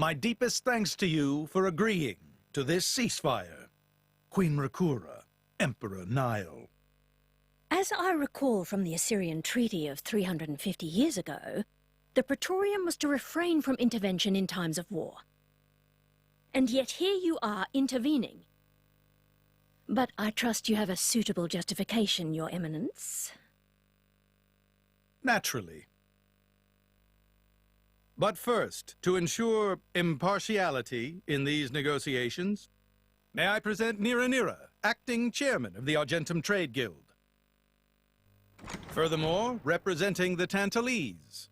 My deepest thanks to you for agreeing to this ceasefire. Queen Rakura, Emperor Nile. As I recall from the Assyrian treaty of 350 years ago, the Praetorium was to refrain from intervention in times of war. And yet here you are intervening. But I trust you have a suitable justification, Your Eminence. Naturally. But first, to ensure impartiality in these negotiations, may I present Nira, acting chairman of the Argentum Trade Guild. Furthermore, representing the Tantalese,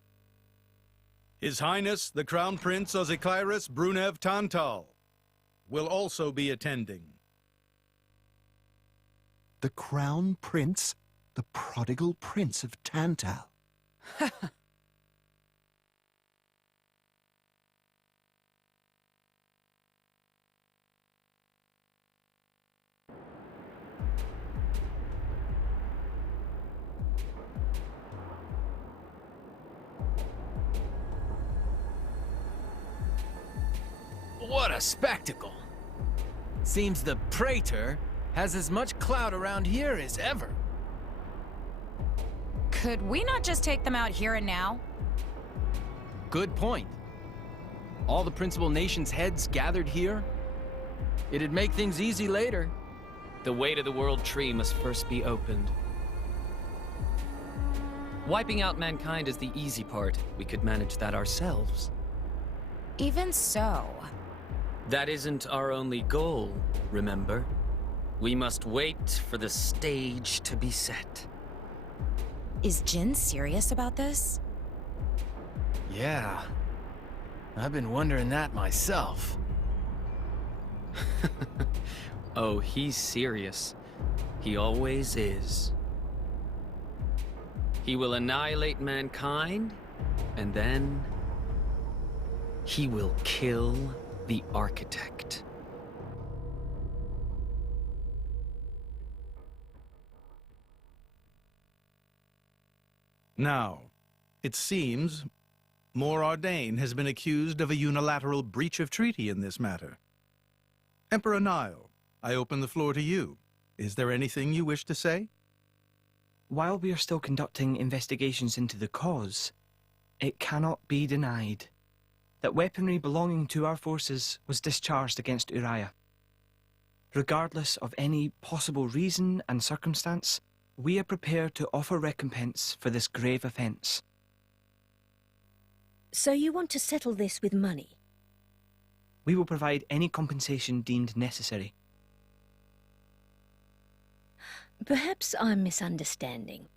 His Highness the Crown Prince Ozikairis Brunev Tantal will also be attending. The Crown Prince? The prodigal Prince of Tantal. What a spectacle! Seems the Praetor has as much clout around here as ever. Could we not just take them out here and now? Good point. All the principal nations' heads gathered here? It'd make things easy later. The way to the World Tree must first be opened. Wiping out mankind is the easy part. We could manage that ourselves. Even so... That isn't our only goal, remember? We must wait for the stage to be set. Is Jin serious about this? Yeah. I've been wondering that myself. Oh, he's serious. He always is. He will annihilate mankind, and then... he will kill the Architect. Now, it seems Mor Ardain has been accused of a unilateral breach of treaty in this matter. Emperor Nile, I open the floor to you. Is there anything you wish to say? While we are still conducting investigations into the cause, it cannot be denied that weaponry belonging to our forces was discharged against Uriah. Regardless of any possible reason and circumstance, we are prepared to offer recompense for this grave offence. So you want to settle this with money? We will provide any compensation deemed necessary. Perhaps I'm misunderstanding.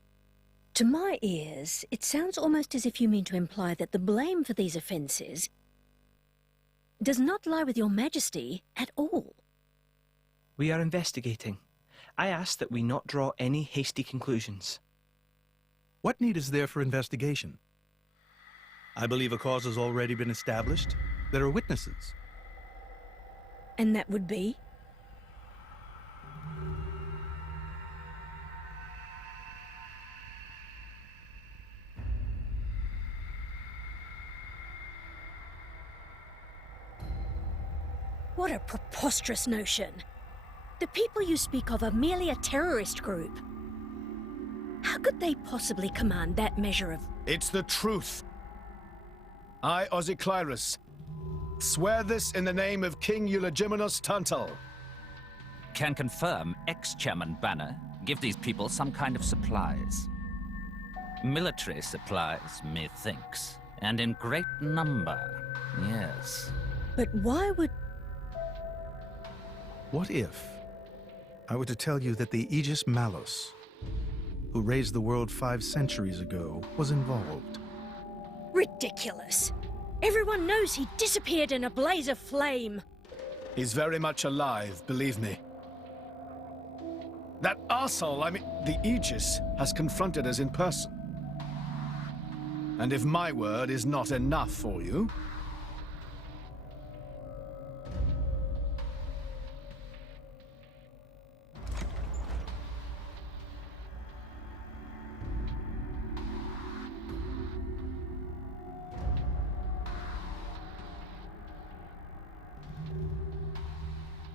To my ears, it sounds almost as if you mean to imply that the blame for these offences does not lie with your Majesty at all. We are investigating. I ask that we not draw any hasty conclusions. What need is there for investigation? I believe a cause has already been established. There are witnesses. And that would be? What a preposterous notion. The people you speak of are merely a terrorist group. How could they possibly command that measure of... It's the truth. I, Ozikairis, swear this in the name of King Eulogimenos Tantal. Can confirm ex-chairman Banner give these people some kind of supplies. Military supplies, methinks, and in great number, yes. But why would... What if I were to tell you that the Aegis Malus, who raised the world 5 centuries ago, was involved? Ridiculous. Everyone knows he disappeared in a blaze of flame. He's very much alive, believe me. That arsehole, the Aegis, has confronted us in person. And if my word is not enough for you...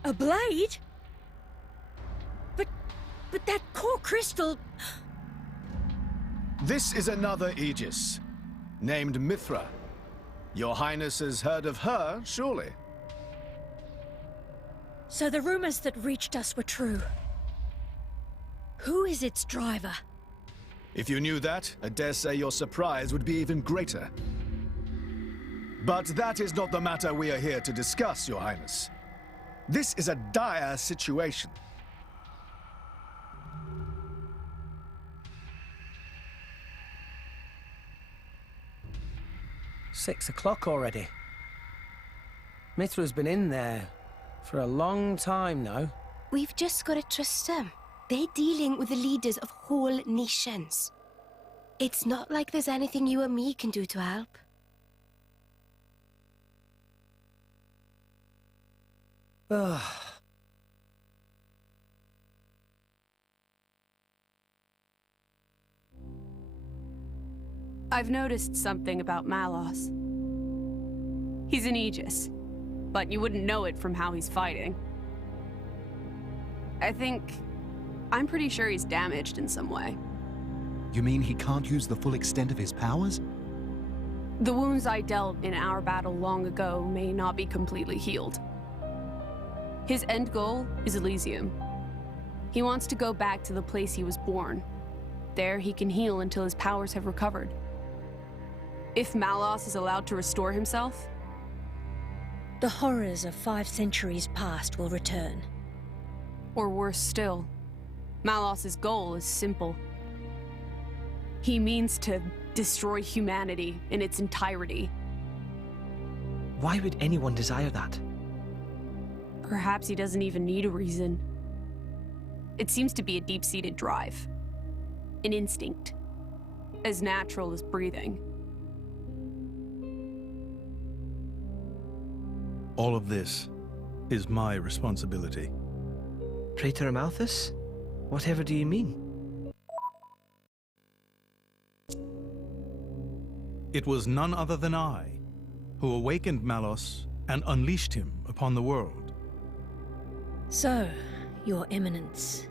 A blade? But that core crystal... This is another Aegis, named Mithra. Your Highness has heard of her, surely? So the rumors that reached us were true. Who is its driver? If you knew that, I dare say your surprise would be even greater. But that is not the matter we are here to discuss, Your Highness. This is a dire situation. Six o'clock already. Mithra's been in there for a long time now. We've just got to trust them. They're dealing with the leaders of whole nations. It's not like there's anything you or me can do to help. Ugh. I've noticed something about Malos. He's an Aegis, but you wouldn't know it from how he's fighting. I'm pretty sure he's damaged in some way. You mean he can't use the full extent of his powers? The wounds I dealt in our battle long ago may not be completely healed. His end goal is Elysium. He wants to go back to the place he was born. There he can heal until his powers have recovered. If Malos is allowed to restore himself, the horrors of 5 centuries past will return. Or worse still, Malos's goal is simple. He means to destroy humanity in its entirety. Why would anyone desire that? Perhaps he doesn't even need a reason. It seems to be a deep-seated drive. An instinct. As natural as breathing. All of this is my responsibility. Praetor Amalthus? Whatever do you mean? It was none other than I who awakened Malos and unleashed him upon the world. So, Your Eminence,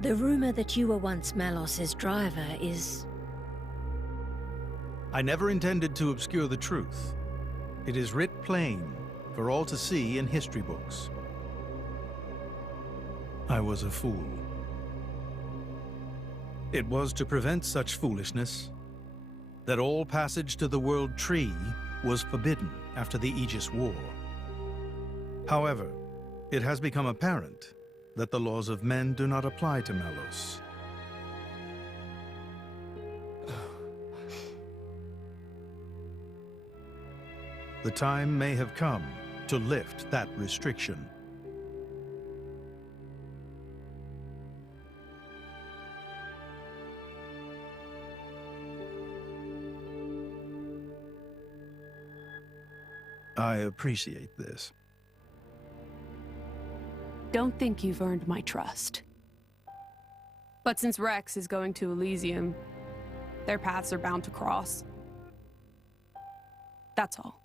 the rumor that you were once Malos's driver is... I never intended to obscure the truth. It is writ plain for all to see in history books. I was a fool. It was to prevent such foolishness that all passage to the World Tree was forbidden after the Aegis War. However, it has become apparent that the laws of men do not apply to Malos. The time may have come to lift that restriction. I appreciate this. Don't think you've earned my trust. But since Rex is going to Elysium, their paths are bound to cross. That's all.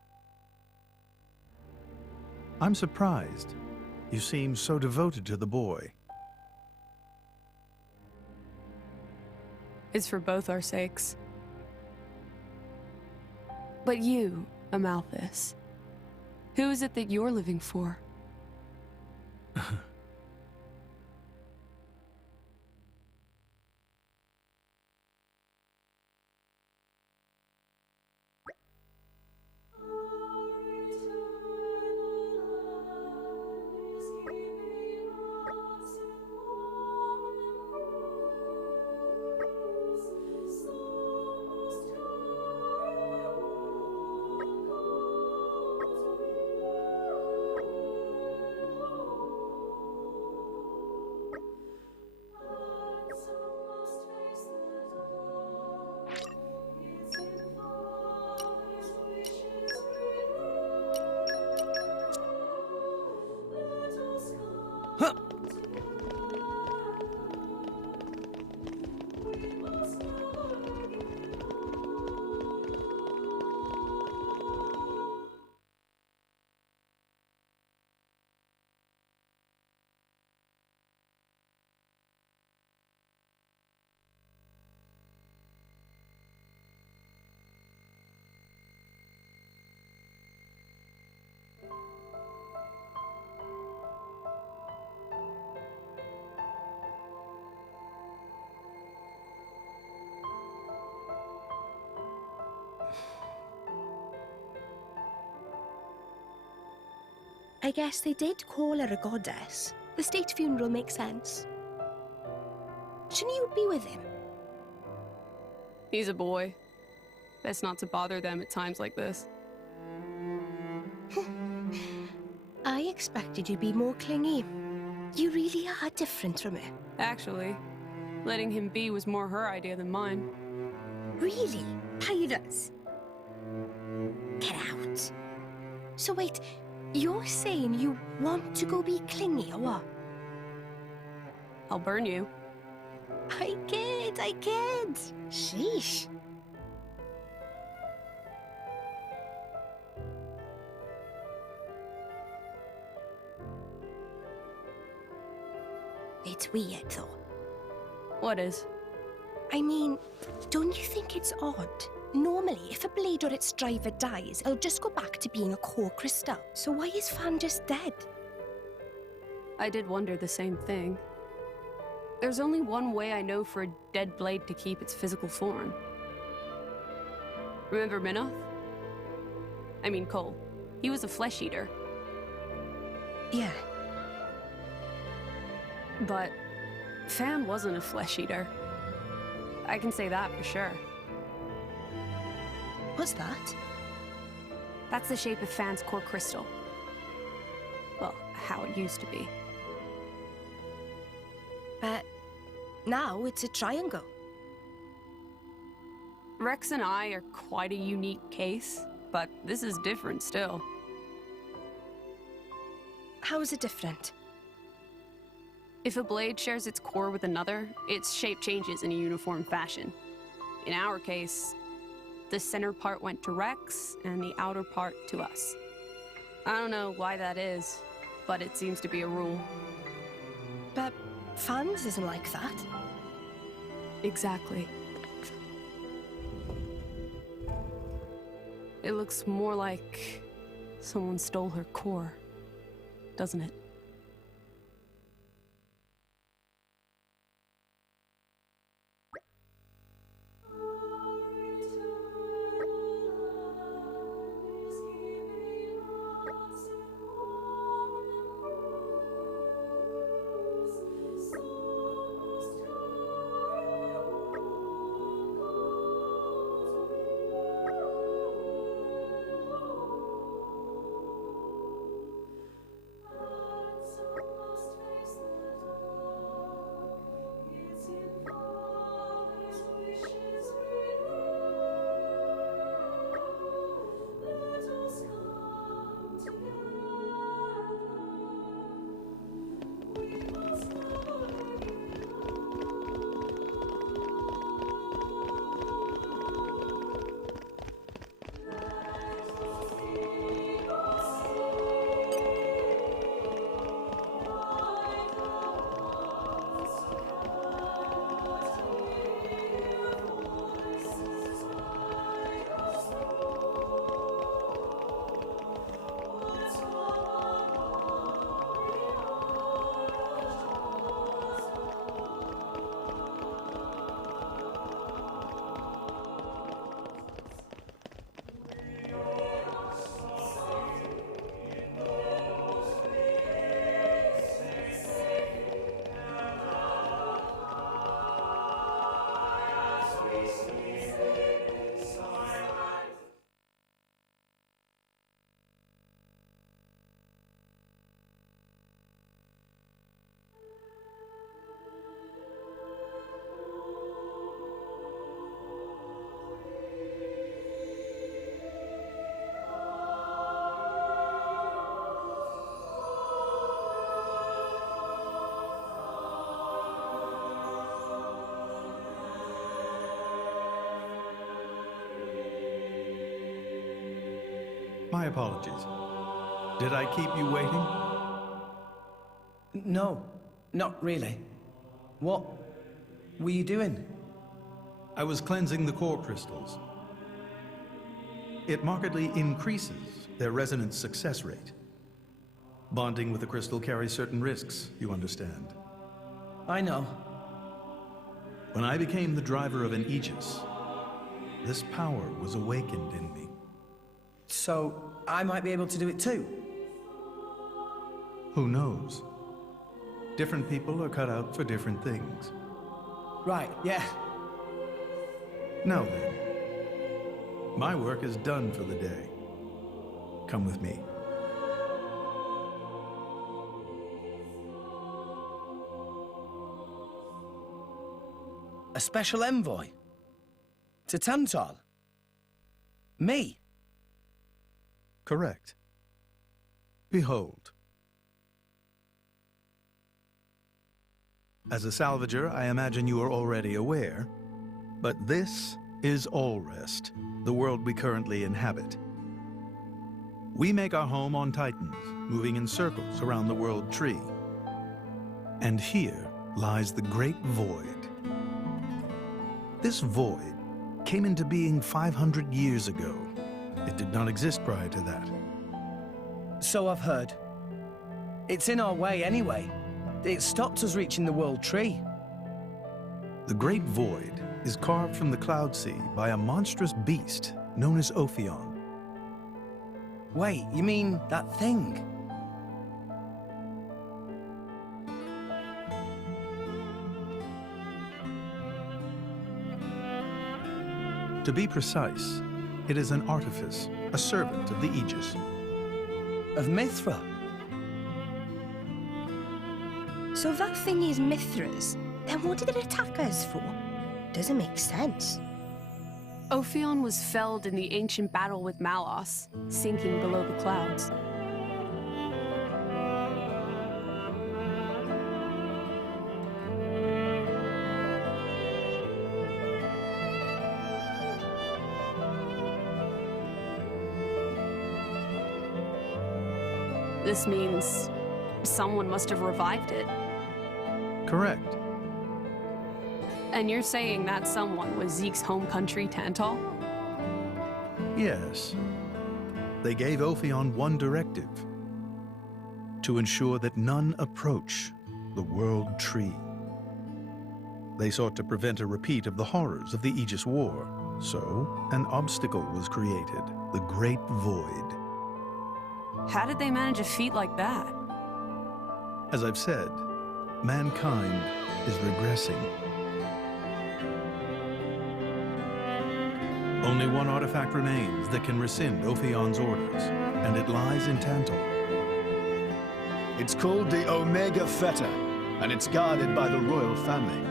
I'm surprised. You seem so devoted to the boy. It's for both our sakes. But you, Amalthus, who is it that you're living for? I guess they did call her a goddess. The state funeral makes sense. Shouldn't you be with him? He's a boy. Best not to bother them at times like this. I expected you'd be more clingy. You really are different from her. Actually, letting him be was more her idea than mine. Really? Pirates? Get out. So wait, you're saying you want to go be clingy or what? I'll burn you. I kid. Sheesh. It's weird, though. What is? I mean, don't you think it's odd? Normally, if a blade or its driver dies, it'll just go back to being a core crystal. So why is Fan just dead? I did wonder the same thing. There's only one way I know for a dead blade to keep its physical form. Remember Minoth? I mean Cole. He was a flesh eater. Yeah. But Fan wasn't a flesh eater. I can say that for sure. What's that? That's the shape of Fan's core crystal. Well, how it used to be. But now it's a triangle. Rex and I are quite a unique case, but this is different still. How is it different? If a blade shares its core with another, its shape changes in a uniform fashion. In our case, the center part went to Rex, and the outer part to us. I don't know why that is, but it seems to be a rule. But Fan's isn't like that. Exactly. It looks more like someone stole her core, doesn't it? My apologies. Did I keep you waiting? No, not really. What were you doing? I was cleansing the core crystals. It markedly increases their resonance success rate. Bonding with the crystal carries certain risks, you understand. I know. When I became the driver of an Aegis, this power was awakened in me. So, I might be able to do it too? Who knows? Different people are cut out for different things. Right, yeah. Now then, my work is done for the day. Come with me. A special envoy? To Tantal? Me? Correct. Behold. As a salvager, I imagine you are already aware, but this is Allrest, the world we currently inhabit. We make our home on Titans, moving in circles around the world tree. And here lies the Great Void. This void came into being 500 years ago. It did not exist prior to that. So I've heard. It's in our way anyway. It stopped us reaching the world tree. The Great Void is carved from the Cloud Sea by a monstrous beast known as Ophion. Wait, you mean that thing? To be precise, it is an artifice, a servant of the Aegis. Of Mithra? So if that thing is Mithra's, then what did it attack us for? Doesn't make sense. Ophion was felled in the ancient battle with Malos, sinking below the clouds. This means someone must have revived it. Correct. And you're saying that someone was Zeke's home country, Tantal? Yes. They gave Ophion one directive: to ensure that none approach the World Tree. They sought to prevent a repeat of the horrors of the Aegis War, so an obstacle was created, the Great Void. How did they manage a feat like that? As I've said, mankind is regressing. Only one artifact remains that can rescind Ophion's orders, and it lies in Tantal. It's called the Omega Fetter, and it's guarded by the royal family.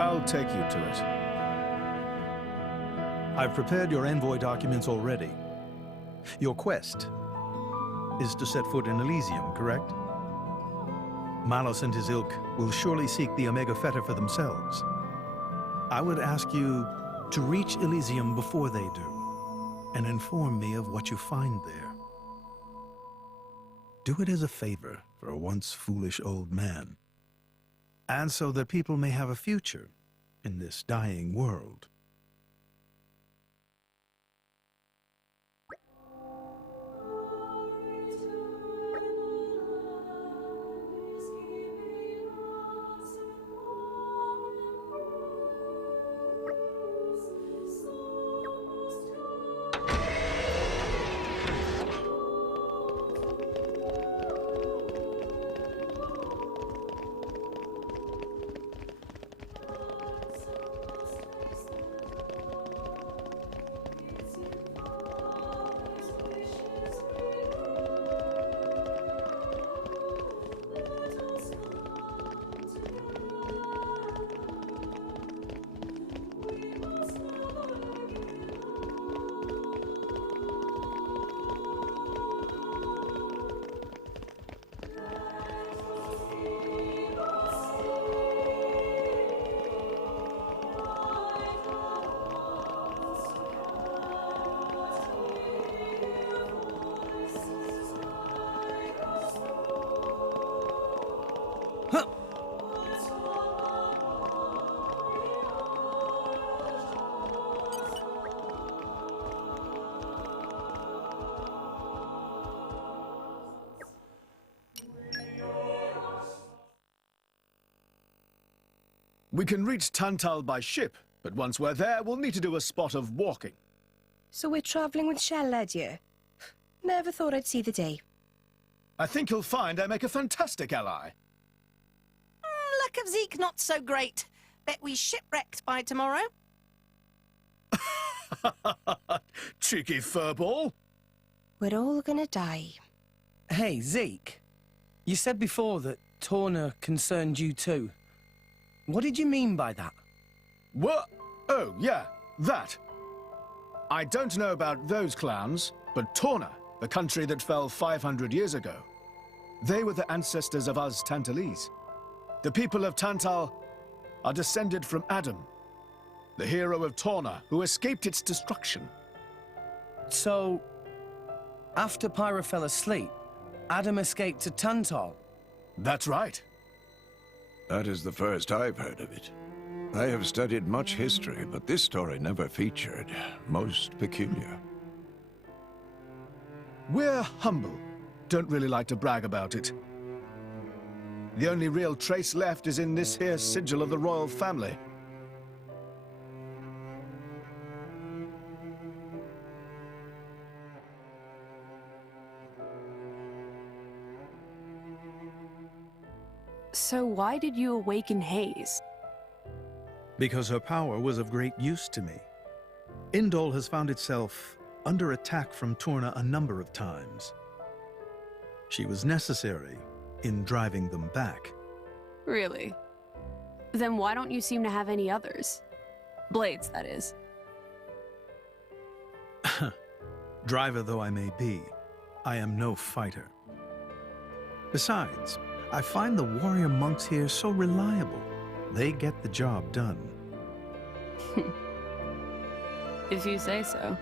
I'll take you to it. I've prepared your envoy documents already. Your quest is to set foot in Elysium, correct? Malos and his ilk will surely seek the Omega Fetter for themselves. I would ask you to reach Elysium before they do, and inform me of what you find there. Do it as a favor for a once foolish old man, and so that people may have a future in this dying world. We can reach Tantal by ship, but once we're there, we'll need to do a spot of walking. So we're travelling with Shell, you? Never thought I'd see the day. I think you'll find I make a fantastic ally. Luck of Zeke not so great. Bet we shipwrecked by tomorrow. Cheeky furball. We're all gonna die. Hey, Zeke. You said before that Torna concerned you too. What did you mean by that? What? Oh, yeah, that. I don't know about those clowns, but Torna, the country that fell 500 years ago, they were the ancestors of us Tantalese. The people of Tantal are descended from Adam, the hero of Torna, who escaped its destruction. So, after Pyra fell asleep, Adam escaped to Tantal? That's right. That is the first I've heard of it. I have studied much history, but this story never featured. Most peculiar. We're humble. Don't really like to brag about it. The only real trace left is in this here sigil of the royal family. So why did you awaken Hayes? Because her power was of great use to me. Indol has found itself under attack from Torna a number of times. She was necessary in driving them back. Really? Then why don't you seem to have any others? Blades, that is. Driver though I may be, I am no fighter. Besides, I find the warrior monks here so reliable. They get the job done. If you say so.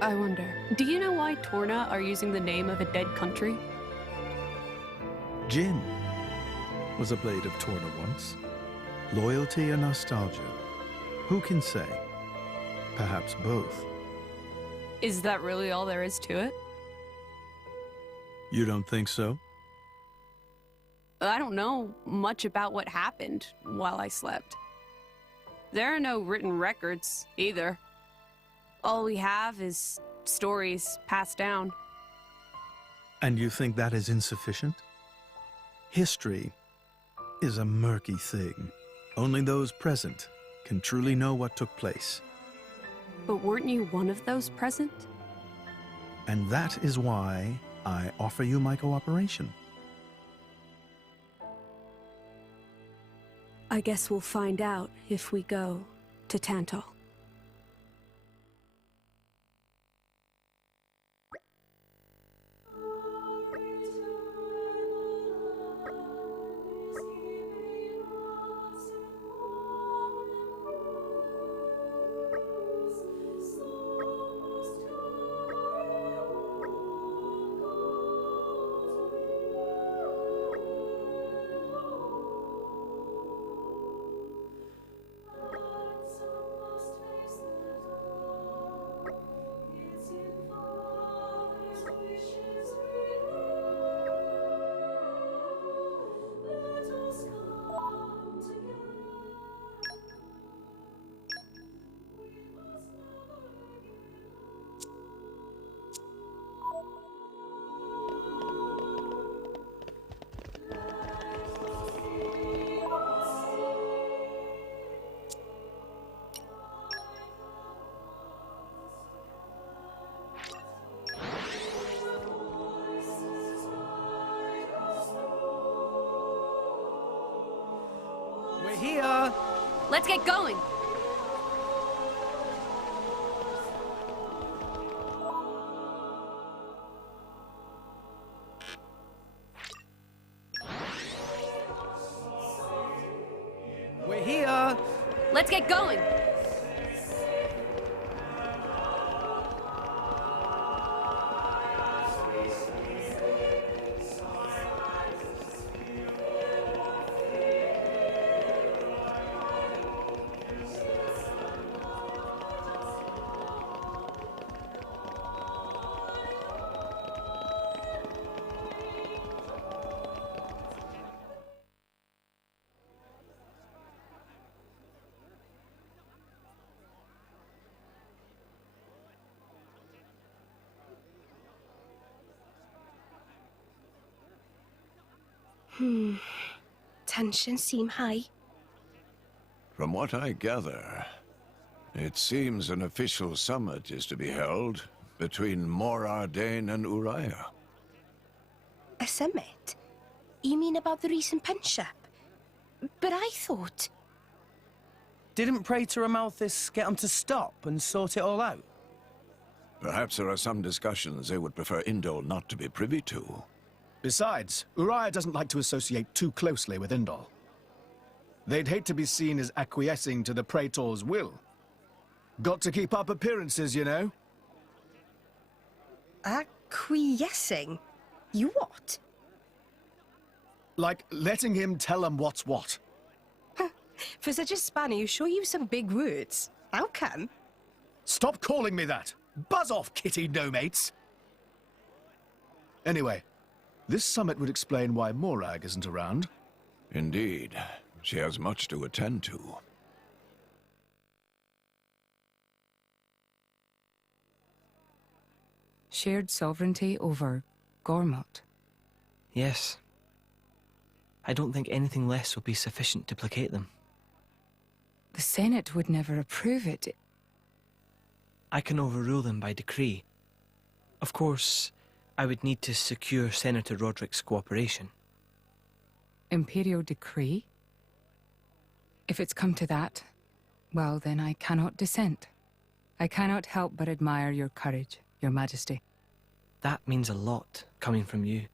I wonder, do you know why Torna are using the name of a dead country? Jin was a blade of Torna once. Loyalty or nostalgia? Who can say? Perhaps both. Is that really all there is to it? You don't think so? I don't know much about what happened while I slept. There are no written records, either. All we have is stories passed down. And you think that is insufficient? History is a murky thing. Only those present can truly know what took place. But weren't you one of those present? And that is why I offer you my cooperation. I guess we'll find out if we go to Tantal. We're here! Let's get going! We're here! Let's get going! Tensions seem high. From what I gather, it seems an official summit is to be held between Mor Ardain and Uriah. A summit? You mean about the recent penship? But I thought... Didn't Praetor Amalthus get them to stop and sort it all out? Perhaps there are some discussions they would prefer Indol not to be privy to. Besides, Uriah doesn't like to associate too closely with Indol. They'd hate to be seen as acquiescing to the Praetor's will. Got to keep up appearances, you know. Acquiescing? You what? Like letting him tell them what's what. For such a spanner, you sure use some big words. How come? Stop calling me that! Buzz off, kitty no-mates! Anyway, this summit would explain why Morag isn't around. Indeed. She has much to attend to. Shared sovereignty over Gormott? Yes. I don't think anything less will be sufficient to placate them. The Senate would never approve it. I can overrule them by decree. Of course, I would need to secure Senator Roderick's cooperation. Imperial decree? If it's come to that, well, then I cannot dissent. I cannot help but admire your courage, Your Majesty. That means a lot, coming from you.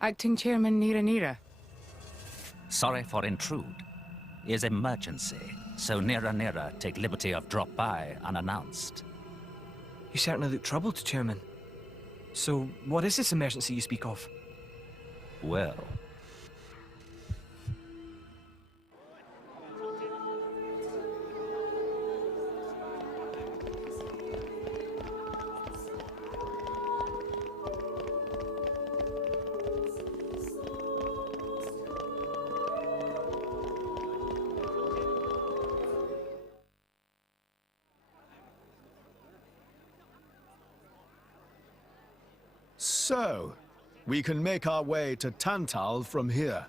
Acting Chairman Nira. Sorry for intrude. Is emergency, so Nira take liberty of drop by unannounced. You certainly look troubled, Chairman. So, what is this emergency you speak of? Well... So, we can make our way to Tantal from here.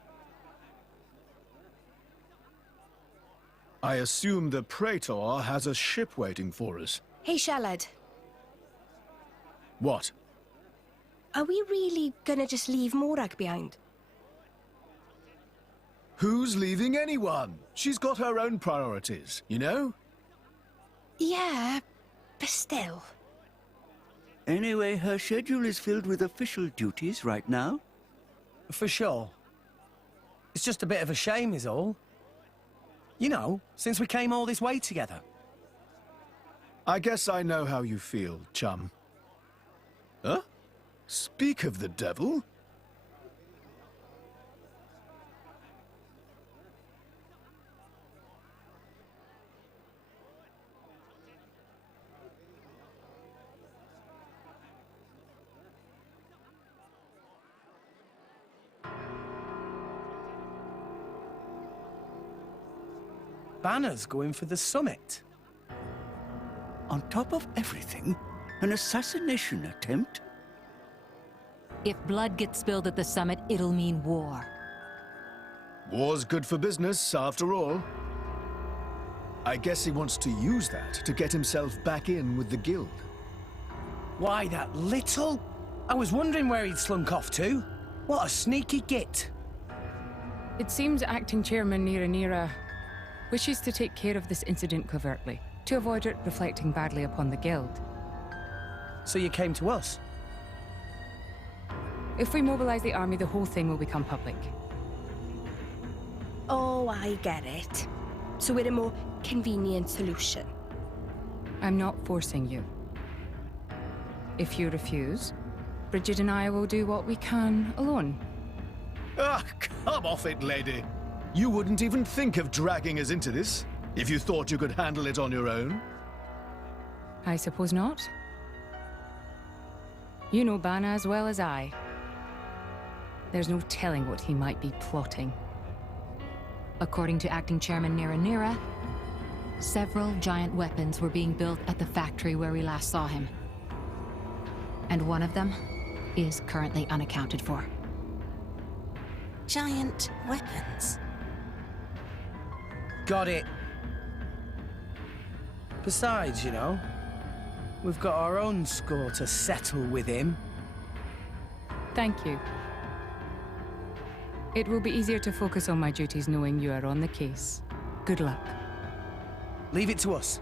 I assume the Praetor has a ship waiting for us. Hey, Shalad. What? Are we really gonna just leave Morag behind? Who's leaving anyone? She's got her own priorities, you know? Yeah, but still. Anyway, her schedule is filled with official duties right now. For sure. It's just a bit of a shame is all. You know, since we came all this way together. I guess I know how you feel, chum. Huh? Speak of the devil. Banners going for the summit. On top of everything, an assassination attempt? If blood gets spilled at the summit, it'll mean war. War's good for business, after all. I guess he wants to use that to get himself back in with the guild. Why, that little? I was wondering where he'd slunk off to. What a sneaky git. It seems Acting Chairman Nira wishes to take care of this incident covertly, to avoid it reflecting badly upon the guild. So you came to us? If we mobilize the army, the whole thing will become public. Oh, I get it. So we're a more convenient solution. I'm not forcing you. If you refuse, Bridget and I will do what we can alone. Ah, come off it, lady. You wouldn't even think of dragging us into this, if you thought you could handle it on your own. I suppose not. You know Bana as well as I. There's no telling what he might be plotting. According to Acting Chairman Nira, several giant weapons were being built at the factory where we last saw him. And one of them is currently unaccounted for. Giant weapons. Got it. Besides, you know, we've got our own score to settle with him. Thank you. It will be easier to focus on my duties knowing you are on the case. Good luck. Leave it to us.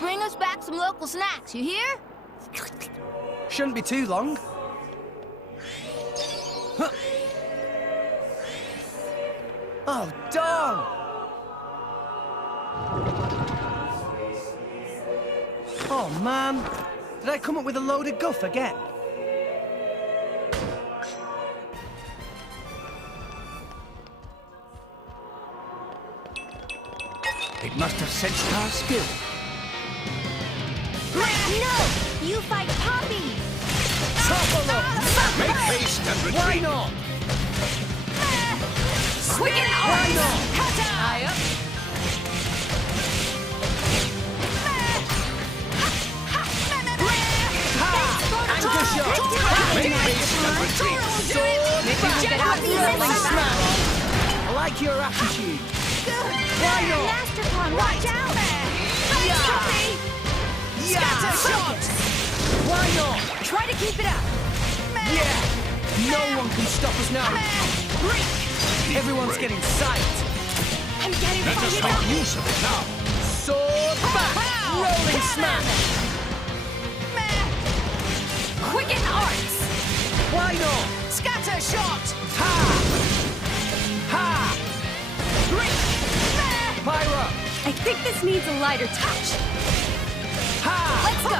Bring us back some local snacks, you hear? Shouldn't be too long. Huh. Oh, darn! Oh, man. Did I come up with a load of guff again? It must have sensed our skill. No! You fight Poppy! Topple up! Make haste and retreat! Why not? Quicken Why arms! not? Eye up! Anchor shot! Make haste and retreat! Sword back! Get out of here, Rolling like smash! I like your attitude. Why not? Mastercon, watch out! Scatter shot! Why not? Try to keep it up! Yeah! No one can stop us now! Everyone's getting sight! I'm getting Let us fired up! make use of it now! Sword back! Rolling smash! Quicken arts! Why not? Scatter shot! Ha! Ha! Pyro! I think this needs a lighter touch. Ha! Let's go!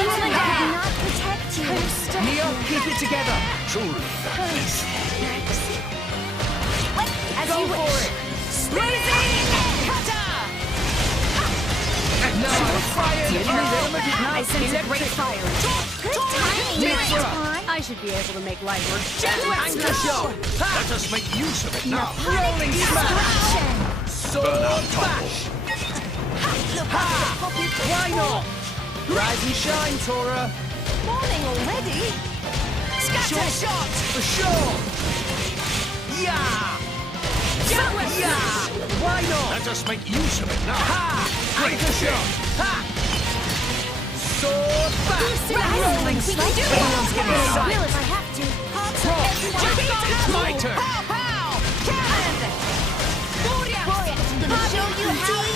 Even I could not protect you. Neo, keep it together! Truly, As Go you for wish. it! Blazing! No, fire! I sense a great fire. Good timing, Mitra! I should be able to make light work. Anchor shot! let us make use of it now! Rolling smash! Sword bash! Ha! Why not? Rise and shine, Tora! Morning already? Scatter shot! For sure! Yeah! Yeah! Why not? Let us make use of it now! Ha! Anchor shot! Ha! Sword back! Rolling smash! Everyone's getting I will sight! if I have to. It's my turn! Pow, pow! Cannon! Show you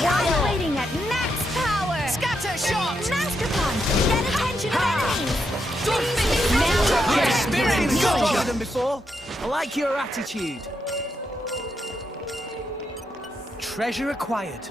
how operating at max power. Scatter shot! Mastercon, get attention of enemies. Now Now, experience stronger than before. I like your attitude. Treasure acquired.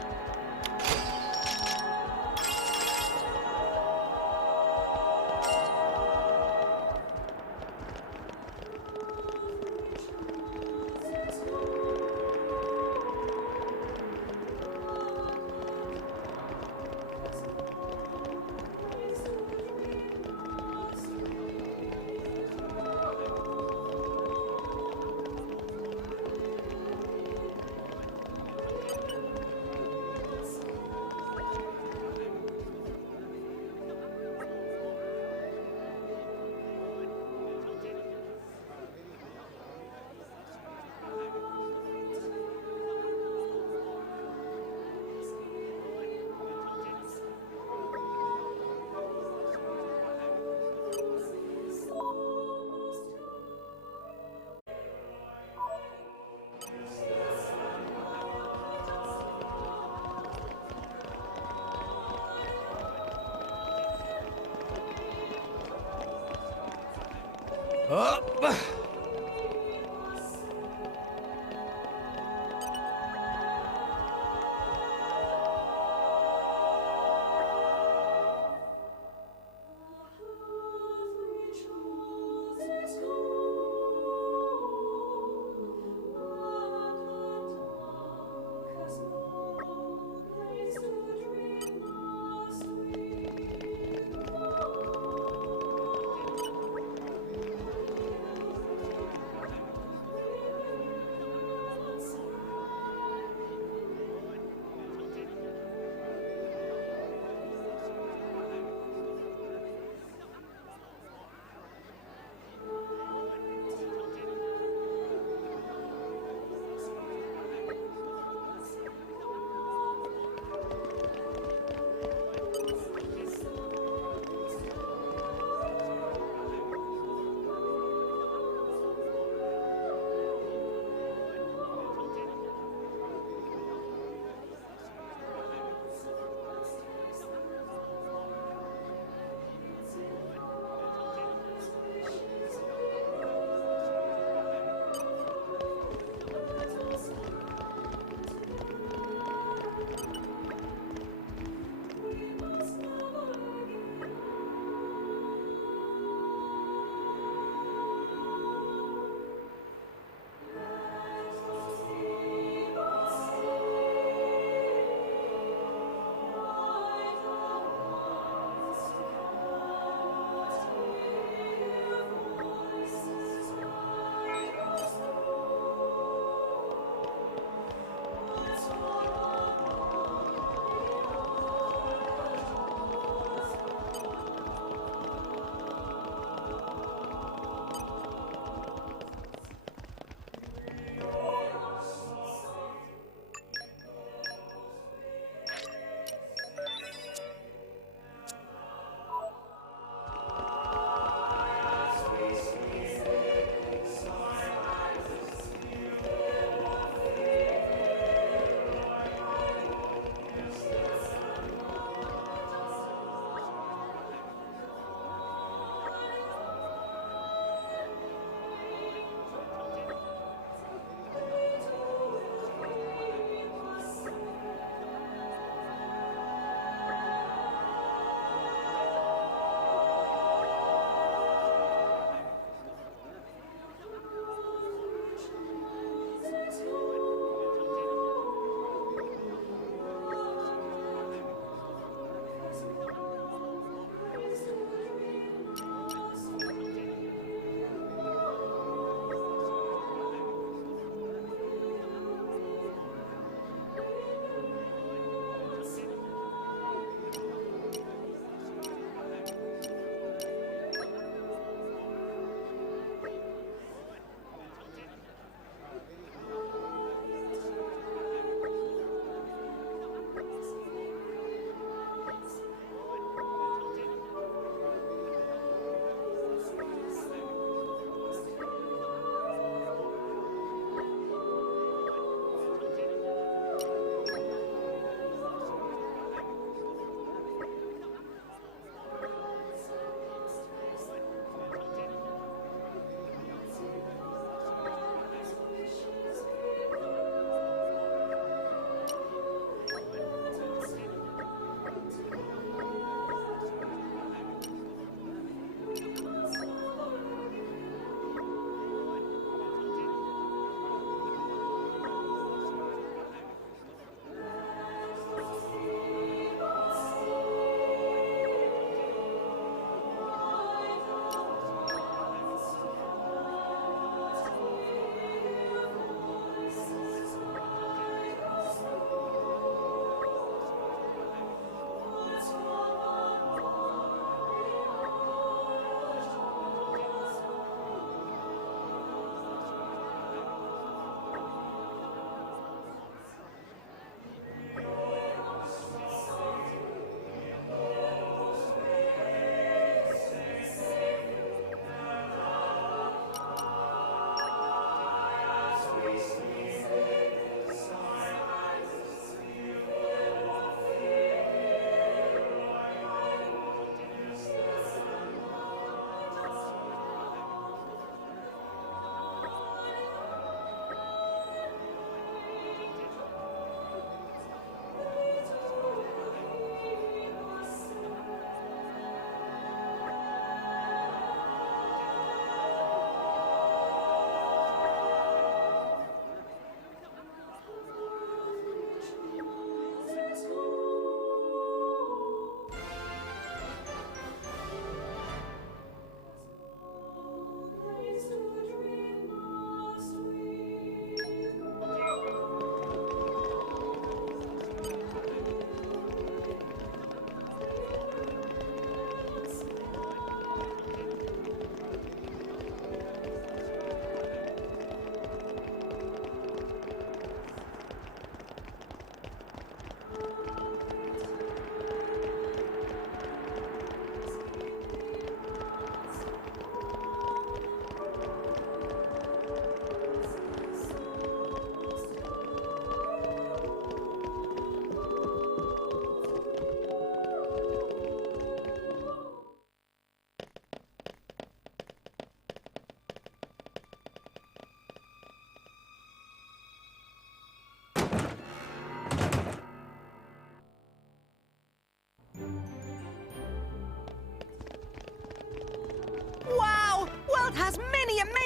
Up.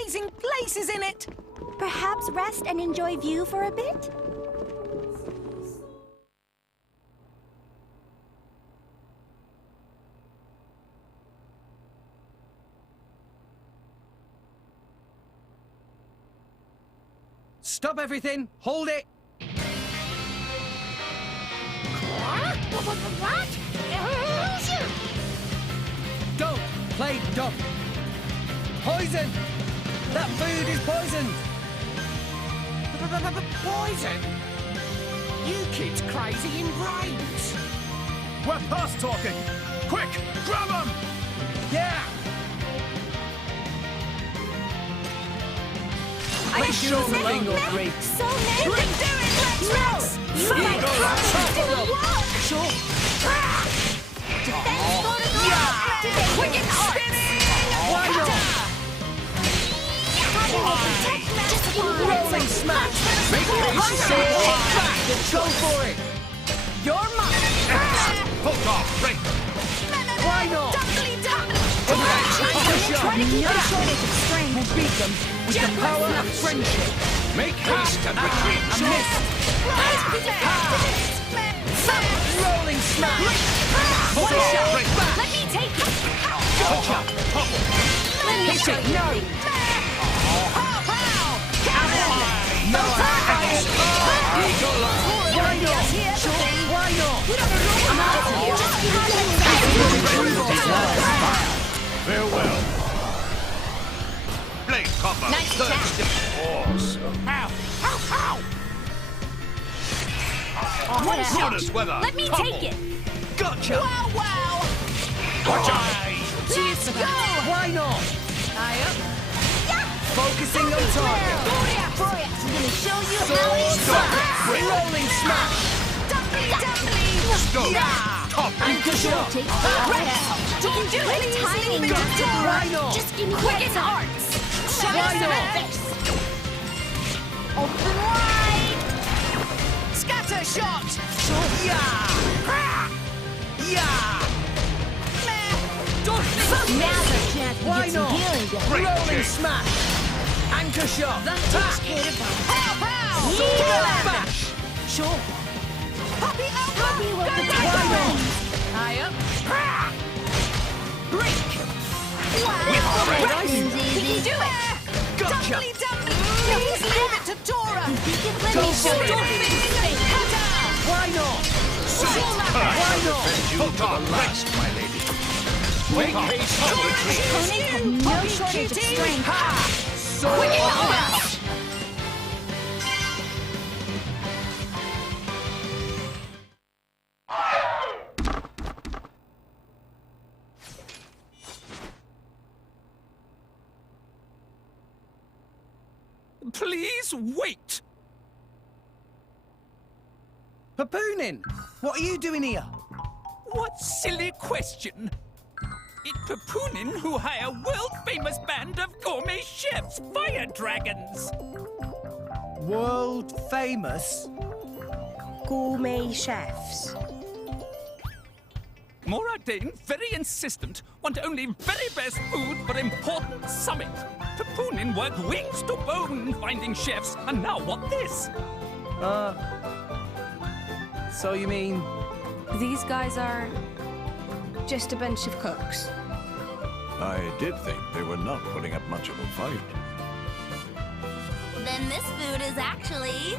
amazing places in it. Perhaps rest and enjoy view for a bit? Stop everything! Hold it! What? Don't play dumb! Poison! That food is poisoned! Poison? You kids crazy in brains! We're past talking! Quick, grab them! Yeah! Let's show the thing or three. So many. Let's do it, Rex! Sure. Defense photograph! Quick and spinning! Why not? Just Rolling smash! Make it go for it! You're mine! Hold off, break! Why not? Try to keep a shortage of strength. We'll beat them with the power of friendship. Make haste and retreat! I missed! Rolling smash! Hold off, break! Let me take it. Let me hit it! No! No! Why not? Why not? Farewell! Blade copper! Nice Awesome! Ow! Ow! Ow! Goodness weather! Let me take it. Gotcha! Wow! Watch out! Let's go! Why not? Focusing on target. I'm gonna show you how it's done! Rolling smash! Go! Top! Anchor shot! You can do it. Timing Why not? Just give me quick as arts. Why not? Open wide! Scatter shot! Yeah! Yeah! Now's our chance to Why get some not? healing done. Rolling smash! Anchor shot! That takes care of us. Pow! Smash! Sure. Puppy over! Puppy will protect Why our not? friends. High up. Break! Wow! We Easy. can do it! Gotcha! Dumbly! Please leave it to Dora! Let Go me for show it. you. Why not? Why not? You to the last, my lady. Make haste and retreat! Opponents have no shortage of strength. So fast! Please wait! Papoonin, what are you doing here? What silly question! It's Papoonin who hire world-famous band of gourmet chefs, fire dragons! World famous? Gourmet chefs. Moradane, very insistent, want only very best food for important summit. Papoonin work wings to bone finding chefs, and now what this? So you mean... These guys are Just a bunch of cooks. I did think they were not putting up much of a fight. Then this food is actually...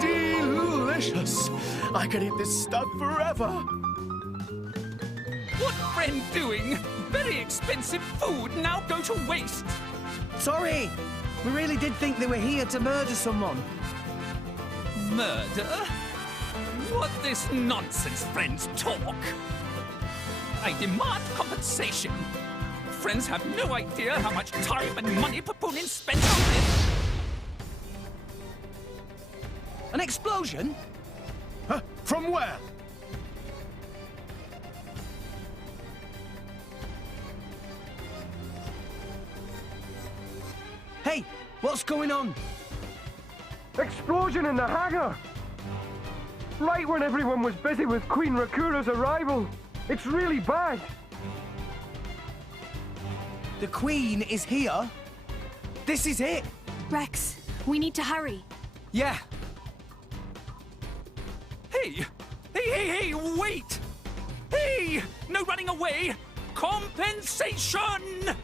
Delicious! I could eat this stuff forever! What friend doing? Very expensive food now go to waste. Sorry! We really did think they were here to murder someone. Murder? What this nonsense friends talk? I demand compensation. Friends have no idea how much time and money Papoonin spent on this. An explosion? Huh? From where? Hey, what's going on? Explosion in the hangar! Right when everyone was busy with Queen Rakura's arrival. It's really bad. The Queen is here? This is it? Rex, we need to hurry. Yeah. Hey! Hey, wait! Hey! No running away! Compensation!